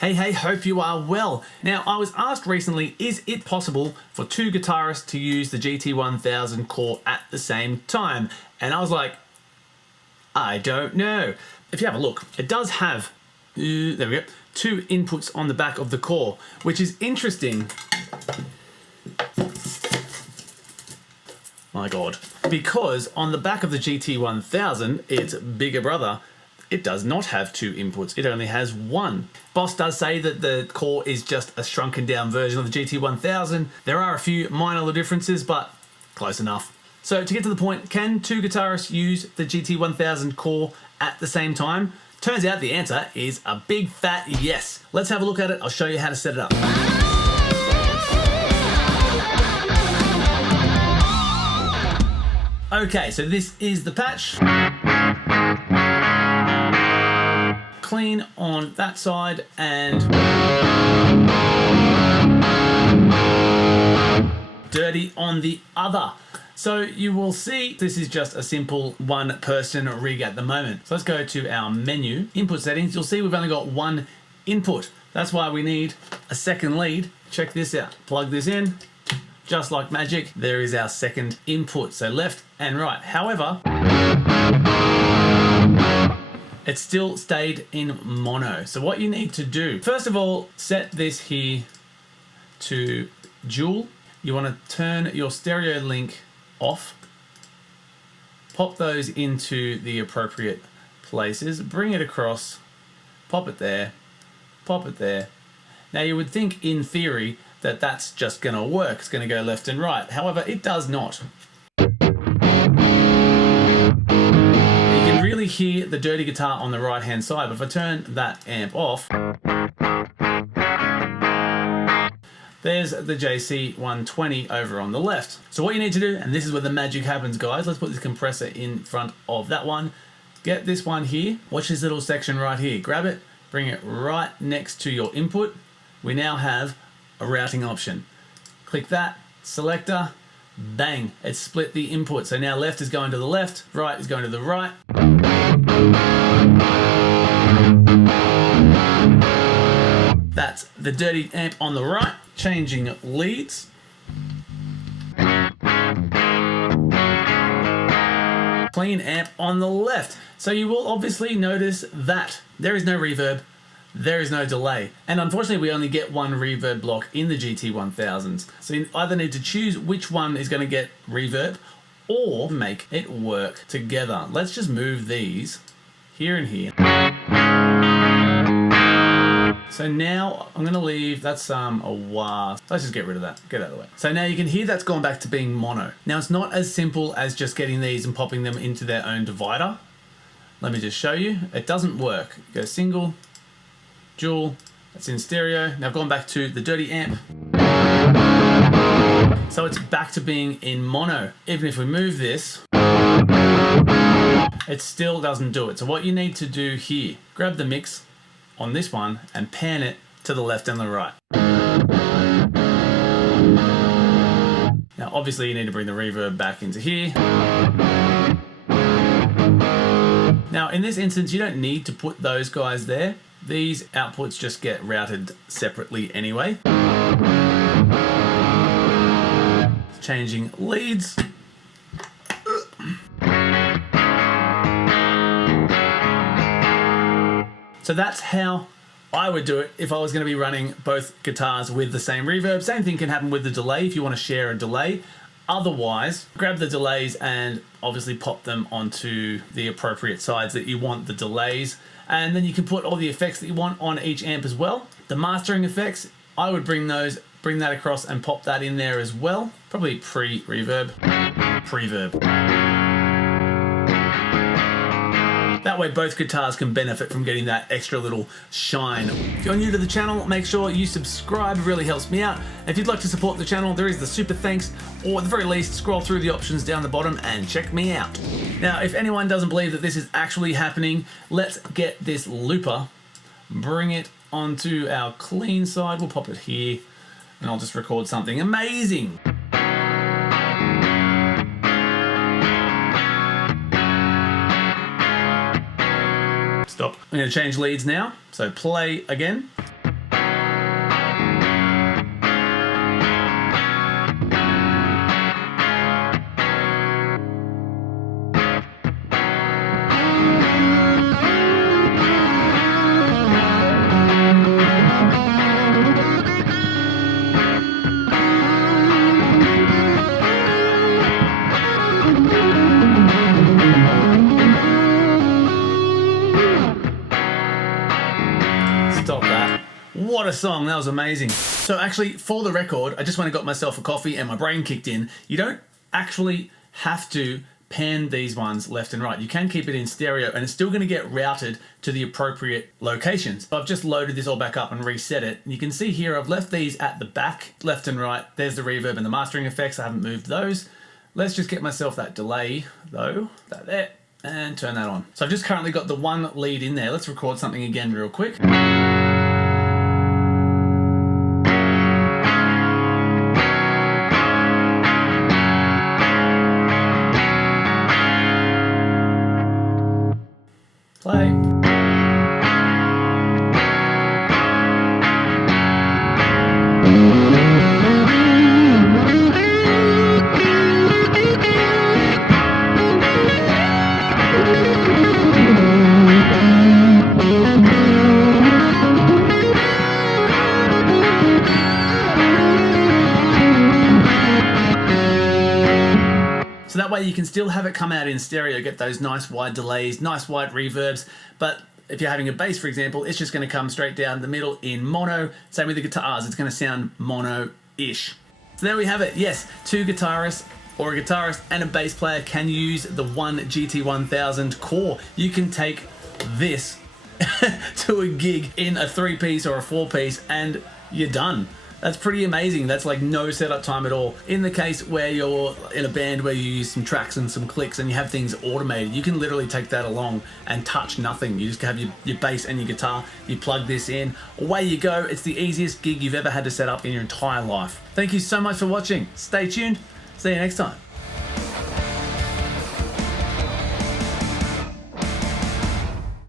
Hey, hope you are well. Now, I was asked recently, is it possible for two guitarists to use the GT-1000 core at the same time? And I was like, I don't know. If you have a look, it does have, there we go, two inputs on the back of the core, which is interesting. My God. Because on the back of the GT-1000, its bigger brother, it does not have two inputs, it only has one. Boss does say that the core is just a shrunken down version of the GT-1000. There are a few minor little differences, but close enough. So to get to the point, can two guitarists use the GT-1000 core at the same time? Turns out the answer is a big fat yes. Let's have a look at it. I'll show you how to set it up. Okay, so this is the patch. Clean on that side and dirty on the other. So you will see this is just a simple one-person rig at the moment. So let's go to our menu, input settings. You'll see we've only got one input. That's why we need a second lead. Check this out. Plug this in. Just like magic, there is our second input. So left and right. However, it still stayed in mono. So what you need to do, first of all, set this here to dual. You want to turn your stereo link off, pop those into the appropriate places, bring it across, pop it there, pop it there. Now you would think in theory that that's just going to work. It's going to go left and right. However, it does not. Really hear the dirty guitar on the right hand side, but if I turn that amp off, there's the JC-120 over on the left. So what you need to do, and this is where the magic happens, guys, let's put this compressor in front of that one. Get this one here, watch this little section right here, grab it, bring it right next to your input. We now have a routing option. Click that, selector, bang, it's split the input. So now left is going to the left, right is going to the right. That's the dirty amp on the right, changing leads. Clean amp on the left. So you will obviously notice that there is no reverb, there is no delay. And unfortunately, we only get one reverb block in the GT-1000s. So you either need to choose which one is going to get reverb or make it work together. Let's just move these here and here. So now I'm going to leave, that's a wah. Let's just get rid of that, get out of the way. So now you can hear that's gone back to being mono. Now it's not as simple as just getting these and popping them into their own divider. Let me just show you. It doesn't work. Go single, dual, that's in stereo. Now I've gone back to the dirty amp. So it's back to being in mono. Even if we move this, it still doesn't do it. So what you need to do here, grab the mix on this one and pan it to the left and the right. Now obviously you need to bring the reverb back into here. Now in this instance, you don't need to put those guys there. These outputs just get routed separately anyway. Changing leads. So that's how I would do it if I was going to be running both guitars with the same reverb. Same thing can happen with the delay if you want to share a delay. Otherwise, grab the delays and obviously pop them onto the appropriate sides that you want the delays. And then you can put all the effects that you want on each amp as well. The mastering effects, I would bring that across and pop that in there as well. Probably pre-reverb, preverb. That way both guitars can benefit from getting that extra little shine. If you're new to the channel, make sure you subscribe, it really helps me out. If you'd like to support the channel, there is the super thanks, or at the very least, scroll through the options down the bottom and check me out. Now, if anyone doesn't believe that this is actually happening, let's get this looper, bring it onto our clean side. We'll pop it here, and I'll just record something amazing. Stop. I'm going to change leads now. So play again. that. What a song, that was amazing. So actually, for the record, I just went and got myself a coffee and my brain kicked in. You don't actually have to pan these ones left and right. You can keep it in stereo and it's still going to get routed to the appropriate locations. I've just loaded this all back up and reset it. And you can see here I've left these at the back, left and right. There's the reverb and the mastering effects. I haven't moved those. Let's just get myself that delay though, that there, and turn that on. So I've just currently got the one lead in there. Let's record something again real quick. Play. So that way you can still have it come out in stereo, get those nice wide delays, nice wide reverbs, but if you're having a bass, for example, it's just going to come straight down the middle in mono. Same with the guitars, it's going to sound mono-ish. So there we have it. Yes, two guitarists or a guitarist and a bass player can use the one GT-1000 core. You can take this to a gig in a 3-piece or a 4-piece and you're done. That's pretty amazing. That's like no setup time at all. In the case where you're in a band where you use some tracks and some clicks and you have things automated, you can literally take that along and touch nothing. You just have your bass and your guitar, you plug this in, away you go. It's the easiest gig you've ever had to set up in your entire life. Thank you so much for watching. Stay tuned. See you next time.